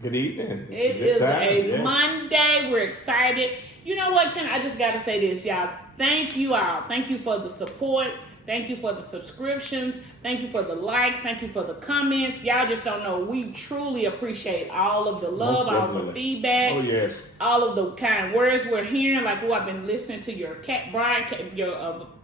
Good evening. It is a Monday. We're excited. You know what, Ken? I just got to say this, y'all. Thank you all. Thank you for the support. Thank you for the subscriptions. Thank you for the likes. Thank you for the comments. Y'all just don't know. We truly appreciate all of the love, all of the feedback. Oh, yes. All of the kind words we're hearing. Like, I've been listening to your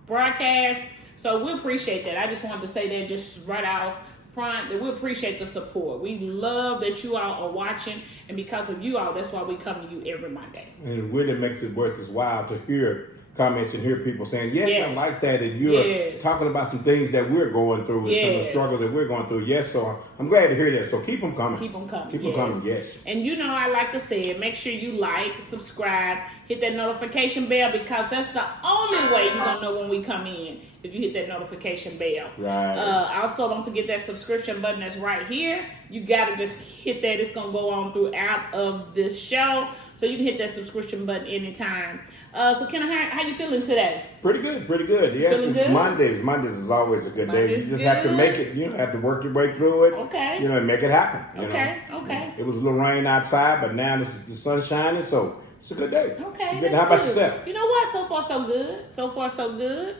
broadcast. So we appreciate that. I just wanted to say that just right out front, that we appreciate the support. We love that you all are watching, and because of you all, that's why we come to you every Monday. And it really makes it worth its while to hear comments and hear people saying, yes. I like that, and you're talking about some things that we're going through and some of the struggles that we're going through. Yes, so I'm glad to hear that. So keep them coming. Keep them coming. Keep them coming, yes. And you know, I like to say it, make sure you like, subscribe, hit that notification bell, because that's the only way you're going to know when we come in, if you hit that notification bell. Right. Also, don't forget that subscription button that's right here. You got to just hit that. It's going to go on throughout of this show, so you can hit that subscription button anytime. So, Kenneth, how you feeling today? Pretty good. Yes, good? Mondays is always a good day. You just have to make it. You have to work your way through it. Okay. You know, and make it happen. Okay. It was a little rain outside, but now the sun's shining, so it's a good day. Okay. It's good. How about yourself? You know what? So far, so good.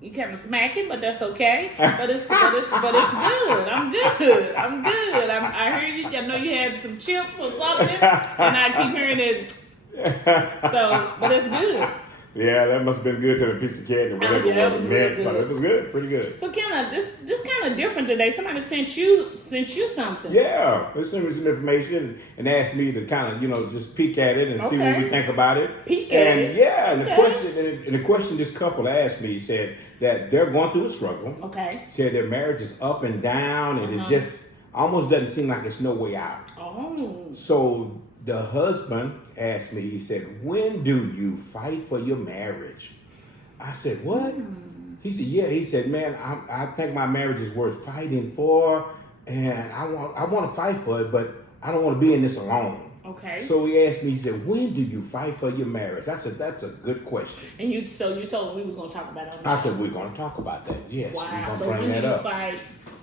You kind of smacking, but that's okay. But it's good. I'm good. I hear you. I know you had some chips or something, and I keep hearing it. So, but it's good. Yeah, that must have been good to the piece of cake or whatever it was meant. Good. So it was good, pretty good. So, Kenneth, this kind of different today. Somebody sent you something. Yeah, they sent me some information and asked me to kind of, just peek at it and see what we think about it. Peek at it. Yeah, and the question this couple asked me said that they're going through a struggle. Okay. Said their marriage is up and down, and it just almost doesn't seem like it's no way out. Oh. So the husband asked me, he said, when do you fight for your marriage? I said, what? He said, yeah. He said, man, I think my marriage is worth fighting for, and I want to fight for it, but I don't want to be in this alone. Okay. So he asked me, he said, when do you fight for your marriage? I said, that's a good question. And you told him we was going to talk about it on the show. I said, we're going to talk about that. Yes. Wow. So when do you fight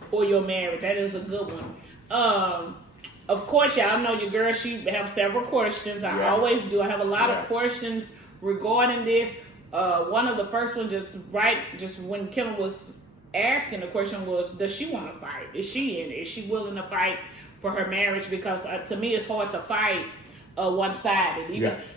for your marriage? That is a good one. Of course, y'all know your girl, she have several questions. I always do. I have a lot of questions regarding this. One of the first ones, just when Kim was asking the question was, does she want to fight? Is she in it? Is she willing to fight for her marriage? Because to me, it's hard to fight one-sided.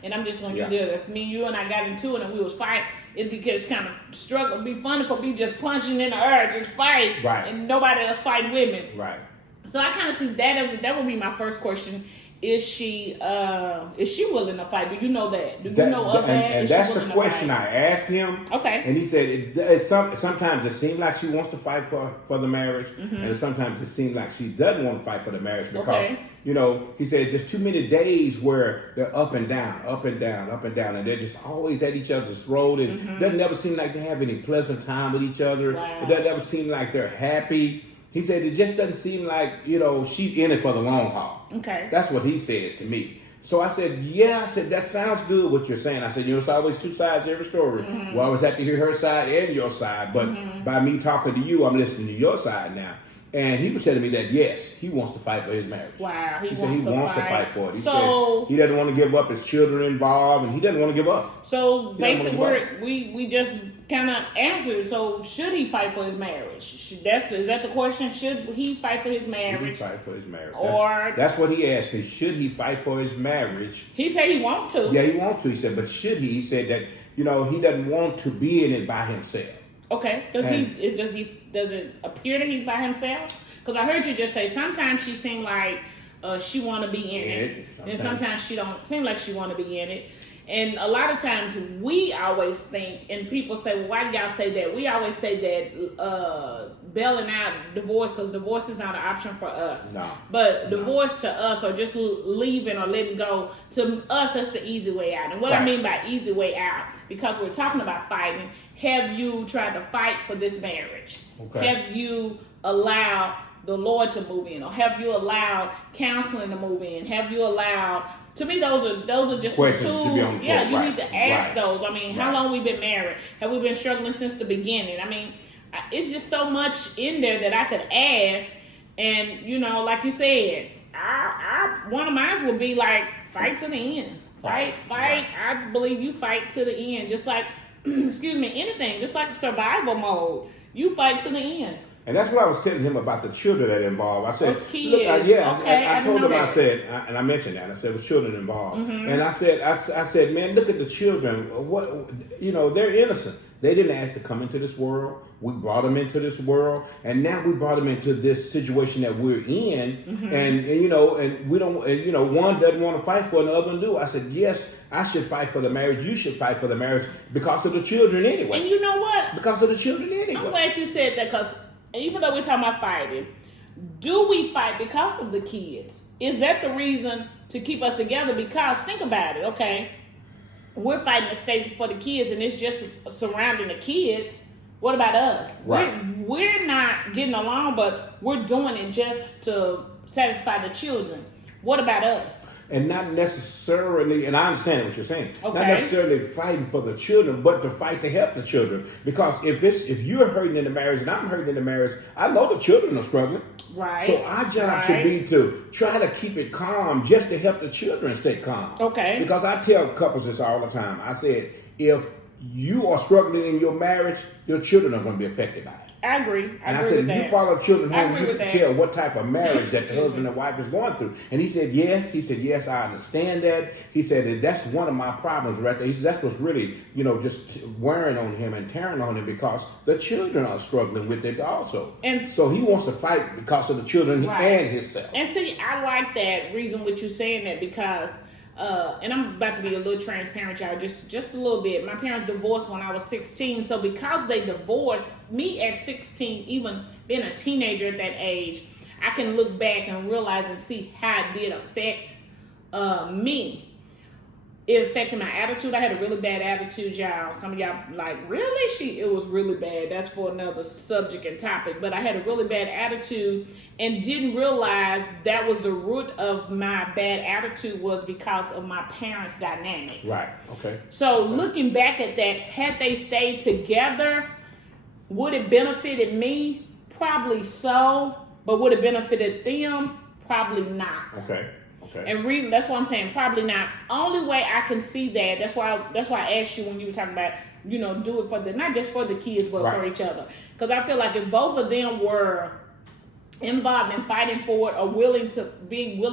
And I'm just going to use it. If me, you, and I got into it and we was fighting, it'd be just kind of struggle. It'd be funny for me just punching in the air, just fight, and nobody else fighting with me. Right. So I kind of see that would be my first question. Is she willing to fight? Do you know that? Do you know of that? And that's the question I asked him. Okay. And he said sometimes it seems like she wants to fight for the marriage, and sometimes it seems like she doesn't want to fight for the marriage because he said there's too many days where they're up and down, and they're just always at each other's throat. And it doesn't ever seem like they have any pleasant time with each other. Wow. It doesn't ever seem like they're happy. He said it just doesn't seem like, she's in it for the long haul. Okay. That's what he says to me. So I said, that sounds good what you're saying. I said, it's always two sides to every story. We always have to hear her side and your side. But by me talking to you, I'm listening to your side now. And he was telling me that, yes, he wants to fight for his marriage. Wow. He said he wants to fight for it. He said he doesn't want to give up his children involved, and he doesn't want to give up. So basically, we just kind of answered. So should he fight for his marriage? Is that the question? Should he fight for his marriage? Should he fight for his marriage? That's what he asked me. Should he fight for his marriage? He said he wants to. Yeah, he wants to. He said, but should he? He said that he doesn't want to be in it by himself. Okay. Does it appear that he's by himself? Because I heard you just say sometimes she seemed like she want to be in it, and sometimes she don't seem like she want to be in it. And a lot of times we always think, and people say, well, why do y'all say that? We always say that bailing out divorce, because divorce is not an option for us. No. But divorce to us, or just leaving or letting go, to us, that's the easy way out. And what I mean by easy way out, because we're talking about fighting, have you tried to fight for this marriage? Okay. Have you allowed the Lord to move in, or have you allowed counseling to move in? Have you allowed? To me, those are just questions tools. To be on the yeah, floor. you need to ask those. I mean, how long we been married? Have we been struggling since the beginning? I mean, it's just so much in there that I could ask. And like you said, one of mine would be like, fight to the end. Fight. Right. I believe you fight to the end. Just like, excuse me, anything. Just like survival mode. You fight to the end. And that's what I was telling him about the children that are involved. I said, those kids. Look, Okay, I told him, I said, and I mentioned that. I said, with children involved. Mm-hmm. And I said, man, look at the children. What, they're innocent. They didn't ask to come into this world. We brought them into this world, and now we brought them into this situation that we're in. Mm-hmm. And we don't. And one doesn't want to fight for it, and the other one do. I said, yes, I should fight for the marriage. You should fight for the marriage because of the children anyway. And you know what? Because of the children anyway. I'm glad you said that, because even though we're talking about fighting, do we fight because of the kids? Is that the reason to keep us together? Because think about it, okay? We're fighting to stay for the kids, and it's just surrounding the kids. What about us? Right. We're not getting along, but we're doing it just to satisfy the children. What about us? And not necessarily, and I understand what you're saying, okay. Not necessarily fighting for the children, but to fight to help the children. Because if you're hurting in the marriage and I'm hurting in the marriage, I know the children are struggling. Right. So our job should be to try to keep it calm, just to help the children stay calm. Okay. Because I tell couples this all the time. I said, if you are struggling in your marriage, your children are going to be affected by it. I agree. I said, if you follow children home, you can tell what type of marriage that the husband and wife is going through. And he said, yes. He said, yes, I understand that. He said, that's one of my problems right there. He said, that's what's really, just wearing on him and tearing on him, because the children are struggling with it also. And so he wants to fight because of the children and himself. And see, I like that reason with you saying that, because and I'm about to be a little transparent, y'all, just a little bit. My parents divorced when I was 16. So because they divorced me at 16, even being a teenager at that age, I can look back and realize and see how it did affect me. It affected my attitude. I had a really bad attitude, y'all. Some of y'all like, really? It was really bad. That's for another subject and topic. But I had a really bad attitude and didn't realize that was the root of my bad attitude, was because of my parents' dynamics. Right. Okay. So looking back at that, had they stayed together, would it benefited me? Probably so. But would it benefited them? Probably not. Okay. And that's what I'm saying. Probably not. Only way I can see that. That's why I asked you when you were talking about, do it for not just for the kids, but for each other. Because I feel like if both of them were involved in fighting for it, or willing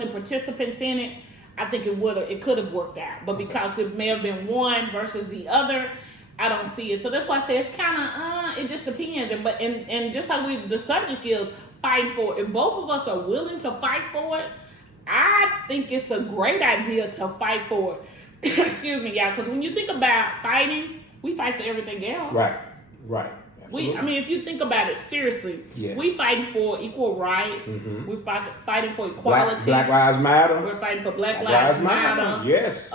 participants in it, I think it could have worked out. But because it may have been one versus the other, I don't see it. So that's why I say it's kind of it just depends. And just like the subject is fighting for it. If both of us are willing to fight for it, I think it's a great idea to fight for it. Excuse me, y'all, because when you think about fighting, we fight for everything else. Right. Absolutely. If you think about it seriously, yes. We fighting for equal rights. Mm-hmm. We're fighting for equality. Black Lives Matter. We're fighting for Black Lives Matter. Yes.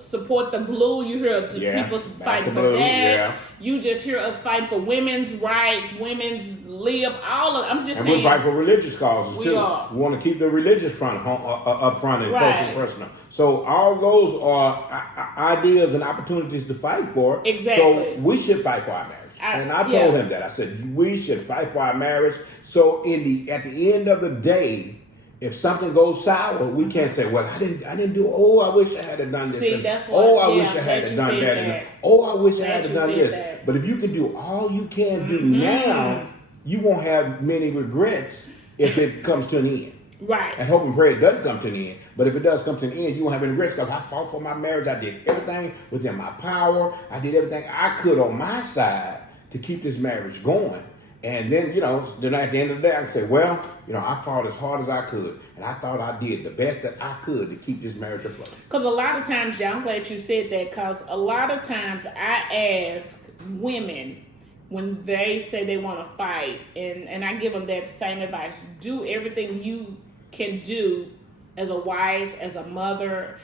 Support the blue. You hear people fighting for that. Yeah. You just hear us fighting for women's rights, women's lib, all of. I'm just saying. And we fight for religious causes too. Are. We want to keep the religious front up front and close and personal. So all those are ideas and opportunities to fight for. Exactly. So we should fight for our marriage. And I told him that. I said, we should fight for our marriage. So at the end of the day, if something goes sour, we can't say, well, I didn't do, I wish I had done this. See, that's what, I wish I had done that. I wish I had done this. That. But if you can do all you can do now, you won't have many regrets if it comes to an end. Right. And hope and pray it doesn't come to the end. But if it does come to the end, you won't have any regrets, because I fought for my marriage. I did everything within my power. I did everything I could on my side to keep this marriage going. And then, then at the end of the day, I can say, well, I fought as hard as I could. And I thought I did the best that I could to keep this marriage afloat. Because a lot of times, y'all, I'm glad you said that, because a lot of times I ask women when they say they want to fight, and I give them that same advice: do everything you can do as a wife, as a mother,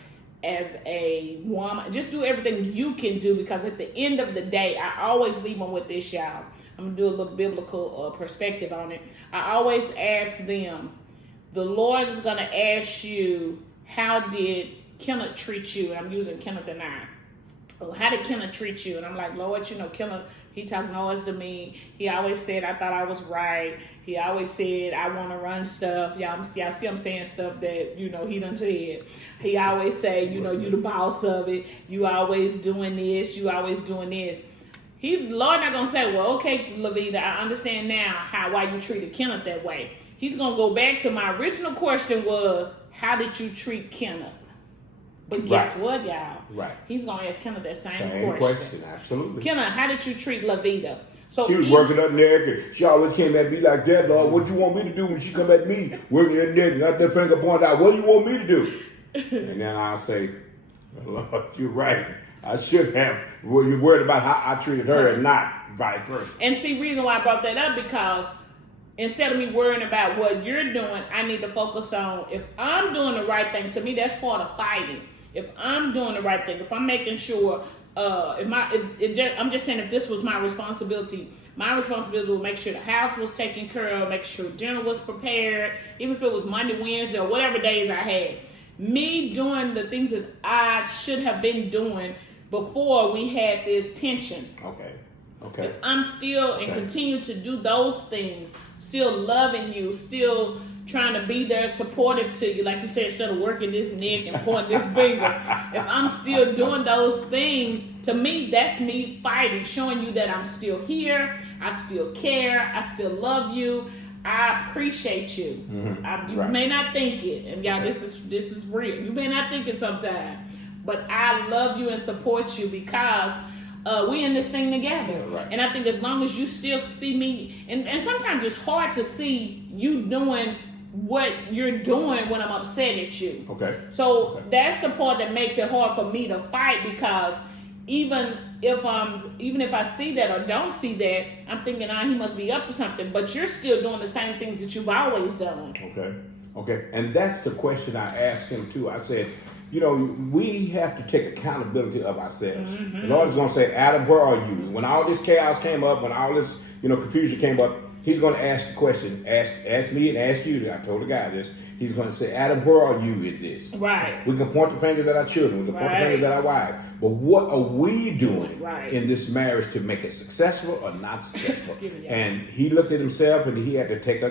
as a woman. Just do everything you can do, because at the end of the day, I always leave them with this, y'all. I'm going to do a little biblical perspective on it. I always ask them, the Lord is going to ask you, how did Kenneth treat you? And I'm using Kenneth and I. how did Kenneth treat you? And I'm like, Lord, you know, Kenneth, he talked noise to me. He always said I thought I was right. He always said I want to run stuff. Y'all see I'm saying stuff that, you know, he done said. He always say, you know, you the boss of it. You always doing this. You always doing this. Lord not going to say, well, okay, LAVIDA, I understand now why you treated Kenneth that way. He's going to go back to my original question was, how did you treat Kenneth? But guess what, y'all? Right. He's going to ask Kenneth that same question. Absolutely. Kenneth, how did you treat LAVIDA? So she was working up there. She always came at me like that, Lord. What you want me to do when she come at me? Working up there, got that finger pointed out. What do you want me to do? And then I'll say, Lord, you're right. I should have. Well, you're worried about how I treated her and not vice versa. And see, reason why I brought that up, because instead of me worrying about what you're doing, I need to focus on if I'm doing the right thing. To me, that's part of fighting. If I'm doing the right thing, if I'm making sure, I'm just saying if this was my responsibility would make sure the house was taken care of, make sure dinner was prepared, even if it was Monday, Wednesday, or whatever days I had. Me doing the things that I should have been doing before we had this tension. Okay. If I'm still and continue to do those things, still loving you, still trying to be there, supportive to you, like you said, instead of working this neck and pointing this finger. If I'm still doing those things, to me, that's me fighting, showing you that I'm still here, I still care, I still love you, I appreciate you. Mm-hmm. You may not think it, and y'all, this is real. You may not think it sometimes, but I love you and support you because we in this thing together. Yeah, right. And I think as long as you still see me, and sometimes it's hard to see you doing what you're doing when I'm upset at you. Okay. So that's the part that makes it hard for me to fight, because even if I see that or don't see that, I'm thinking, he must be up to something. But you're still doing the same things that you've always done. Okay. And that's the question I asked him too. I said, you know, we have to take accountability of ourselves. Mm-hmm. The Lord is going to say, Adam, where are you? When all this chaos came up, when all this, confusion came up, he's going to ask the question, ask me and ask you. I told the guy this. He's going to say, Adam, where are you in this? Right. We can point the fingers at our children. We can point the fingers at our wives. But what are we doing in this marriage to make it successful or not successful? And he looked at himself and he had to take a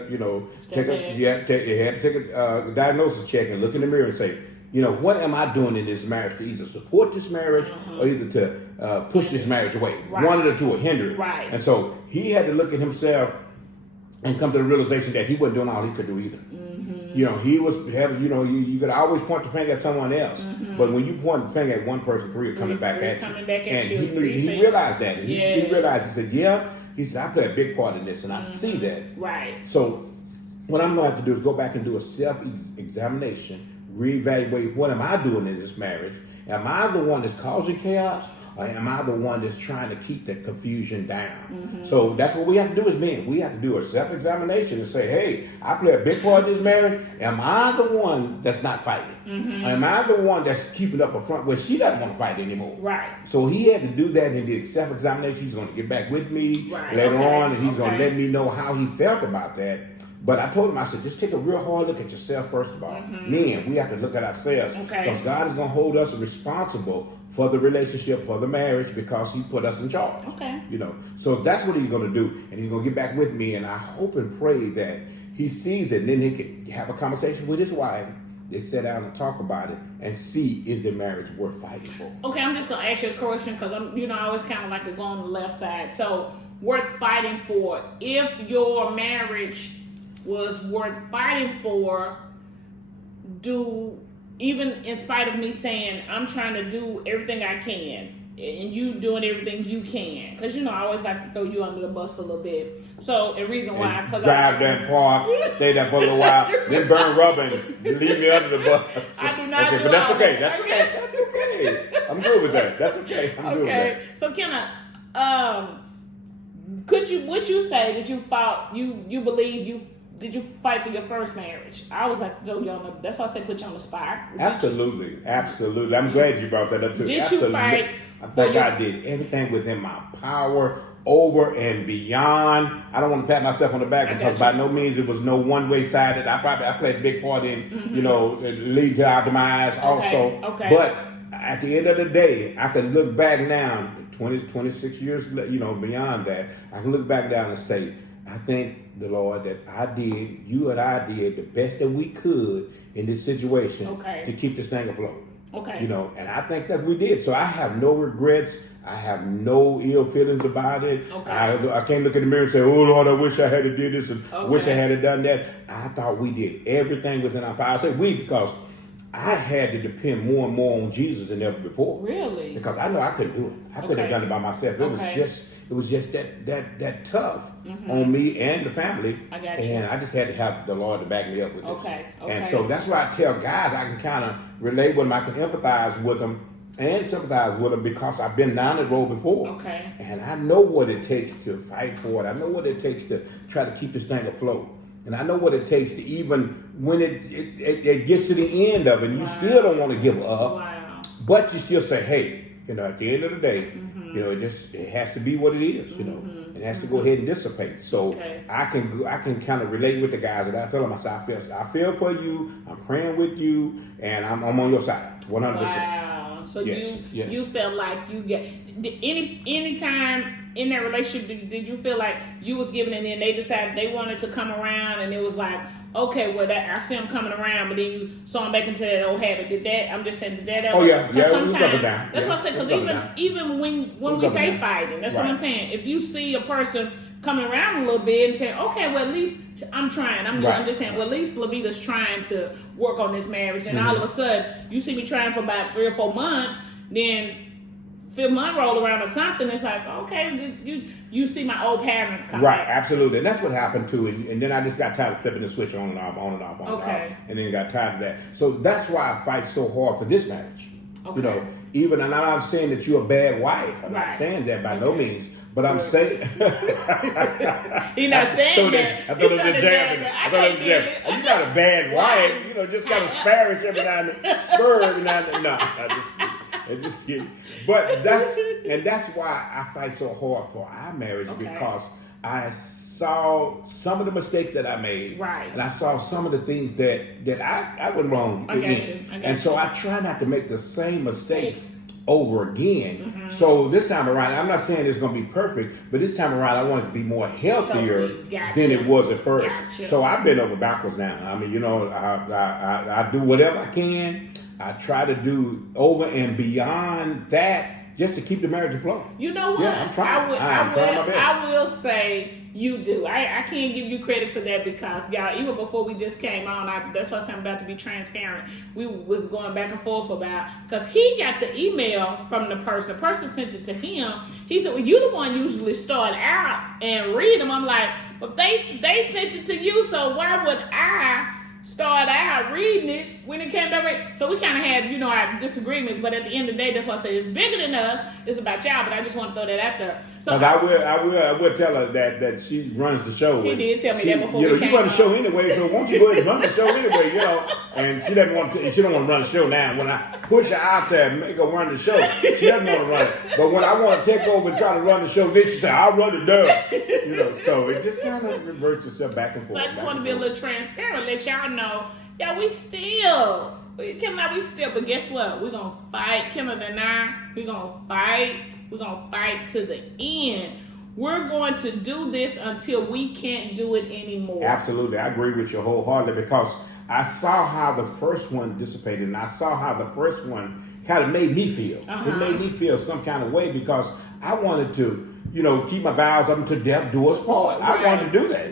diagnosis check and look in the mirror and say, what am I doing in this marriage to either support this marriage or either to push this marriage away? One of the two, or hinder it. Right. And so he had to look at himself and come to the realization that he wasn't doing all he could do either. Mm-hmm. He was having, you could always point the finger at someone else. Mm-hmm. But when you point the finger at one person, three are coming back at you. And he realized that. And he realized, he said, I play a big part in this, and I see that. Right. So what I'm going to have to do is go back and do a self-examination, reevaluate what am I doing in this marriage? Am I the one that's causing chaos? Or am I the one that's trying to keep the confusion down? Mm-hmm. So that's what we have to do as men. We have to do a self-examination and say, hey, I play a big part in this marriage. Am I the one that's not fighting? Mm-hmm. Am I the one that's keeping up a front where she doesn't want to fight anymore? Right. So he had to do that and did self-examination. He's going to get back with me later on, and he's going to let me know how he felt about that. But I told him, I said, just take a real hard look at yourself first of all. Mm-hmm. Men, we have to look at ourselves. Because God is going to hold us responsible for the relationship, for the marriage, because he put us in charge. Okay. So that's what he's going to do. And he's going to get back with me. And I hope and pray that he sees it. And then he can have a conversation with his wife. They sit down and talk about it and see, is the marriage worth fighting for? Okay, I'm just going to ask you a question because I always kind of like to go on the left side. So, worth fighting for. If your marriage was worth fighting for, even in spite of me saying I'm trying to do everything I can and you doing everything you can, because I always like to throw you under the bus a little bit. So the reason why, because drive that park, stay there for a little while, then burn rubber and leave me under the bus. I do not. Okay, but that's okay. That's okay. I'm good with that. That's okay. I'm good with that. So Kenneth, would you say that you fought? You believe did you fight for your first marriage? I was like, that's why I said put you on the spot. Absolutely. I'm glad you brought that up too. Did you fight? I think I did everything within my power, over and beyond. I don't want to pat myself on the back because by no means it was no one-way sided. I played a big part in, leading to our demise also. Okay. But at the end of the day, I can look back now, 26 years, beyond that, I can look back down and say, I thank the Lord that you and I did the best that we could in this situation to keep this thing afloat. Okay. And I think that we did. So I have no regrets. I have no ill feelings about it. Okay. I can't look in the mirror and say, oh Lord, I wish I had did this and wish I had done that. I thought we did everything within our power. I say we because I had to depend more and more on Jesus than ever before. Really? Because I know I couldn't do it. I couldn't have done it by myself. It was just that tough on me and the family. I got you. And I just had to have the Lord to back me up with this. Okay. And so that's why I tell guys I can kind of relate with them. I can empathize with them and sympathize with them because I've been down the road before. Okay. And I know what it takes to fight for it. I know what it takes to try to keep this thing afloat. And I know what it takes to even when it gets to the end of it, you still don't want to give up. Wow. But you still say, hey, at the end of the day, it has to be what it is, It has to go ahead and dissipate. So I can kind of relate with the guys that I tell them, I say, I feel for you, I'm praying with you, and I'm on your side, 100%. Wow. So you felt like you get any time in that relationship, did you feel like you was giving, and then they decided they wanted to come around, and it was like, okay, well, I see them coming around, but then you saw them back into that old habit. Did that? I'm just saying, did that ever? Oh yeah, it was sometimes up and down. That's what I said. Because even when we say fighting, that's what I'm saying. If you see a person coming around a little bit and say, okay, well, at least I'm trying. I'm just saying, well, at least LAVIDA's trying to work on this marriage, and all of a sudden you see me trying for about 3 or 4 months, then 5th month roll around or something, it's like, okay, you see my old patterns come back. Absolutely. And that's what happened too. And then I just got tired of flipping the switch on and off, on and off, on and off. And then got tired of that. So that's why I fight so hard for this marriage. Okay. Even, and I'm not saying that you're a bad wife. I'm not saying that by no means. But I'm saying... You're not saying that. I thought it was a jab. You're not a bad wife. Just kind of sparish every now and then. Spur every now and then. No, I'm just kidding. But that's why I fight so hard for our marriage, because I saw some of the mistakes that I made, and I saw some of the things that I went wrong in. And so I try not to make the same mistakes over again. So this time around, I'm not saying it's going to be perfect, but this time around I want it to be more healthier than it was at first. So I've been over backwards now. I mean, I do whatever I can. I try to do over and beyond that just to keep the marriage afloat. You know what? Yeah, I'm trying. I'm trying my best. I will say you do. I can't give you credit for that because, y'all, even before we just came on, that's why I'm about to be transparent. We was going back and forth about, because he got the email from the person. The person sent it to him. He said, well, you the one usually start out and read them. I'm like, but they sent it to you, so why would I start out reading it when it came direct? So we kind of had, our disagreements, but at the end of the day, that's why I say it's bigger than us. It's about y'all, but I just want to throw that out there. So I will tell her that she runs the show. He did tell me that before we came you run the show anyway, so won't you go ahead and run the show anyway, And she doesn't want to. She don't want to run the show now. When I push her out there and make her run the show, she doesn't want to run it. But when I want to take over and try to run the show, then she say, "I'll run it down." So it just kind of reverts itself back and forth. So I just want to be a little transparent, let y'all know. Yeah, we still, but guess what? We're going to fight, Kenneth and I. We're going to fight. We're going to fight to the end. We're going to do this until we can't do it anymore. Absolutely. I agree with you wholeheartedly, because I saw how the first one dissipated, and I saw how the first one kind of made me feel. It made me feel some kind of way, because I wanted to, keep my vows up until death do us part. I wanted to do that,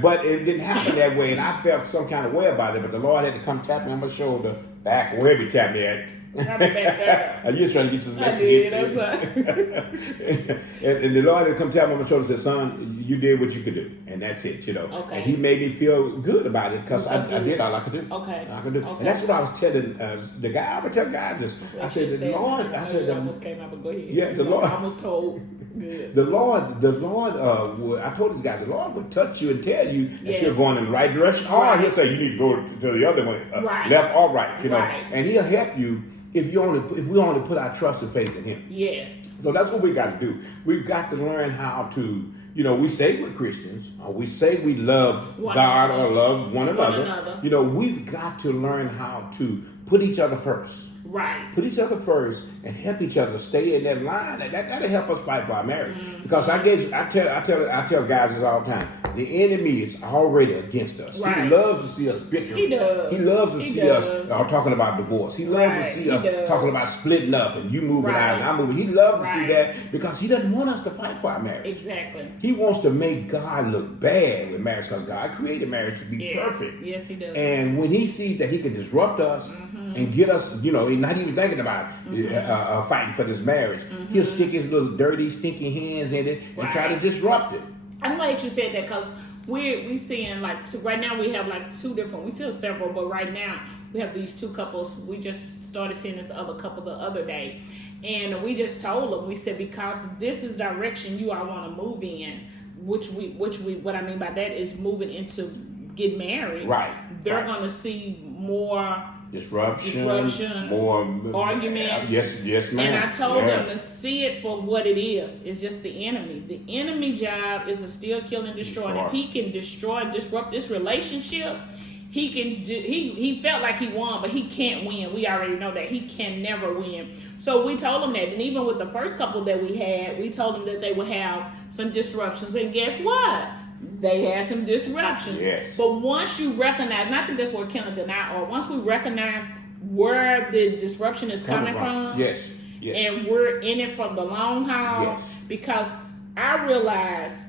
but it didn't happen that way, and I felt some kind of way about it. But the Lord had to come tap me on my shoulder, back wherever he tapped me at. I'm just trying to get you some and the Lord had to come tap me on my shoulder and said, "Son, you did what you could do, and that's it." And He made me feel good about it, because I did all I could do. I could do, and that's what I was telling the guy. I would tell guys this. I said, "The Lord," I said, almost came out, but go ahead. Yeah, the Lord. I almost told. Good. The Lord. I told these guys, the Lord would touch you and tell you that you're going in the right direction, or He'll say you need to go to the other way, left or right, and He'll help you if we only put our trust and faith in Him. Yes. So that's what we got to do. We've got to learn how to, we say we're Christians, or we say we love God or love one another. We've got to learn how to put each other first. Right. Put each other first and help each other stay in that line. That'll help us fight for our marriage. Mm-hmm. Because I tell guys this all the time. The enemy is already against us. Right. He loves to see us bicker. He does. He loves to see us talking about divorce. He loves to see us talking about splitting up and you moving out and I'm moving. He loves to see that because he doesn't want us to fight for our marriage. Exactly. He wants to make God look bad with marriage because God created marriage to be perfect. Yes, He does. And when He sees that He can disrupt us and get us, not even thinking about fighting for this marriage, He'll stick His little dirty, stinky hands in it and try to disrupt it. I'm glad you said that because we seeing right now we have two different, we still several, but right now we have these two couples. We just started seeing this other couple the other day, and we just told them, we said, because this is direction you all want to move in, which we what I mean by that is moving into get married. Right. They're going to see more disruption, more arguments. Yes, ma'am. And I told them to see it for what it is. It's just the enemy. The enemy job is to steal, kill, and destroy. And if he can disrupt this relationship, he can do. He felt like he won, but he can't win. We already know that he can never win. So we told him that. And even with the first couple that we had, we told them that they would have some disruptions. And guess what? They had some disruptions. Yes. But once you recognize, and I think that's where Kenneth and I are, once we recognize where the disruption is coming from, yes, and we're in it for the long haul, because I realized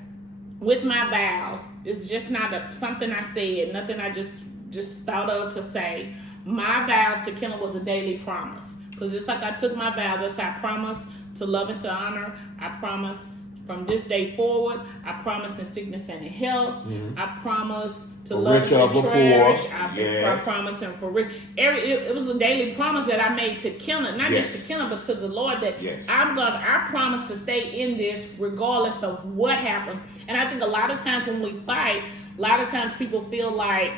with my vows, it's just not something I said, nothing I just thought of to say. My vows to Kenneth was a daily promise. Because just like I took my vows, I said I promise to love and to honor, I promise from this day forward, I promise in sickness and in health. I promise to love and to cherish. I promise him for rich. It was a daily promise that I made to Kenneth, not just to Kenneth, but to the Lord, that I promise to stay in this regardless of what happens. And I think a lot of times when we fight, a lot of times people feel like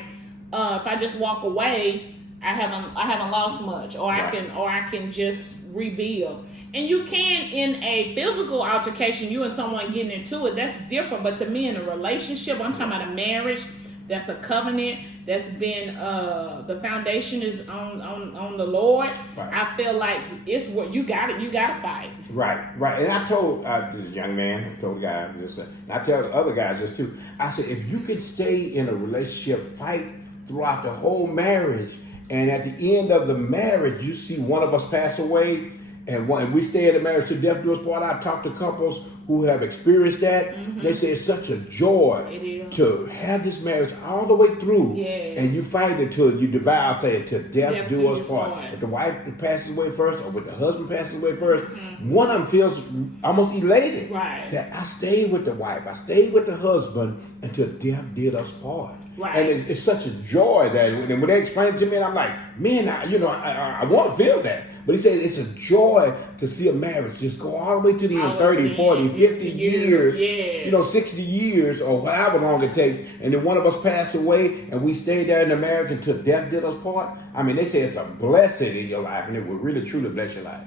if I just walk away, I haven't lost much, or I can just rebuild. And you can, in a physical altercation, you and someone getting into it, that's different. But to me, in a relationship, I'm talking about a marriage, that's a covenant, that's been, the foundation is on the Lord. Right. I feel like it's what you got to fight. Right. And I told this young man, I told the guy this, and I tell other guys this too. I said, if you could stay in a relationship, fight throughout the whole marriage, and at the end of the marriage, you see one of us pass away, and we stay in the marriage to death do us part. I've talked to couples who have experienced that. They say it's such a joy to have this marriage all the way through. Yes. And you fight until you vow, say, until death do us part. If the wife passes away first, or if the husband passes away first, one of them feels almost elated. Right. That I stayed with the wife, I stayed with the husband until death did us part. Right. And it's such a joy that when they explain it to me, and I'm like, man, I want to feel that. But he said it's a joy to see a marriage just go all the way to the end, 30, 40, 50 years, 60 years, or however long it takes, and then one of us pass away, and we stay there in the marriage until death did us part. I mean, they say it's a blessing in your life, and it will really, truly bless your life.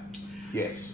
Yes.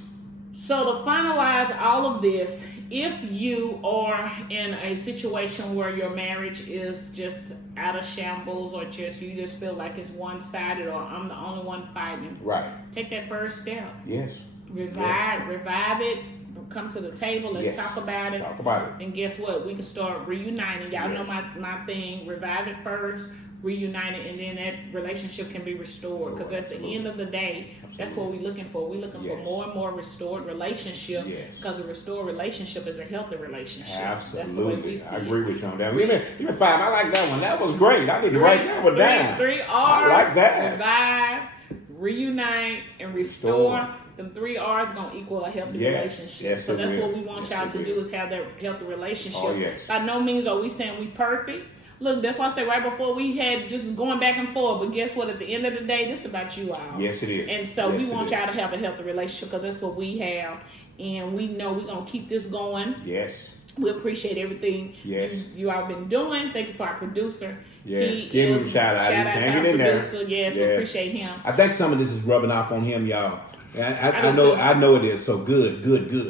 So to finalize all of this, if you are in a situation where your marriage is just out of shambles, or you just feel like it's one-sided, or I'm the only one fighting, right? Take that first step. Yes. Revive it. Come to the table. Let's talk about it. Talk about it. And guess what? We can start reuniting. Y'all know my thing. Revive it first. Reunite it, and then that relationship can be restored. Because at the end of the day, that's what we're looking for. We're looking for more and more restored relationship. Because a restored relationship is a healthy relationship. Absolutely. That's the way we see I agree with you on that. Even 5. I like that one. That was great. I need to write that one down. 3 R's. I like that. Revive, reunite, and restore. Them 3 R's gonna equal a healthy relationship. Yes, so that's what we want y'all to do, is have that healthy relationship. Oh, yes. By no means are we saying we perfect. Look, that's why I say right before we had just going back and forth. But guess what? At the end of the day, this is about you all. Yes, it is. And so we want y'all to have a healthy relationship, because that's what we have. And we know we're going to keep this going. Yes. We appreciate everything you all been doing. Thank you for our producer. Yes, give him a shout out. Shout out to our producer. Yes, we appreciate him. I think some of this is rubbing off on him, y'all. I know it is. So good.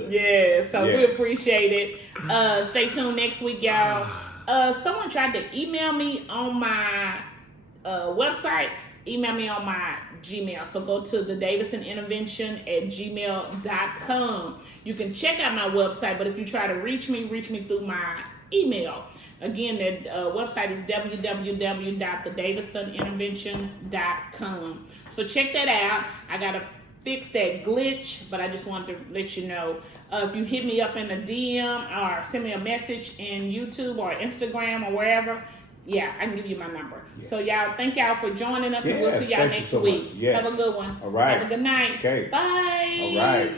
Yeah, so we appreciate it. Stay tuned next week, y'all. Someone tried to email me on my website. Email me on my Gmail. So go to thedavisonintervention@gmail.com. You can check out my website, but if you try to reach me through my email. Again, the website is www.thedavisonintervention.com. So check that out. I got to fix that glitch, but I just wanted to let you know. If you hit me up in a DM or send me a message in YouTube or Instagram or wherever, I can give you my number. Yes. So y'all, thank y'all for joining us, and we'll see y'all next week. Yes. Have a good one. All right. Have a good night. Okay. Bye. All right.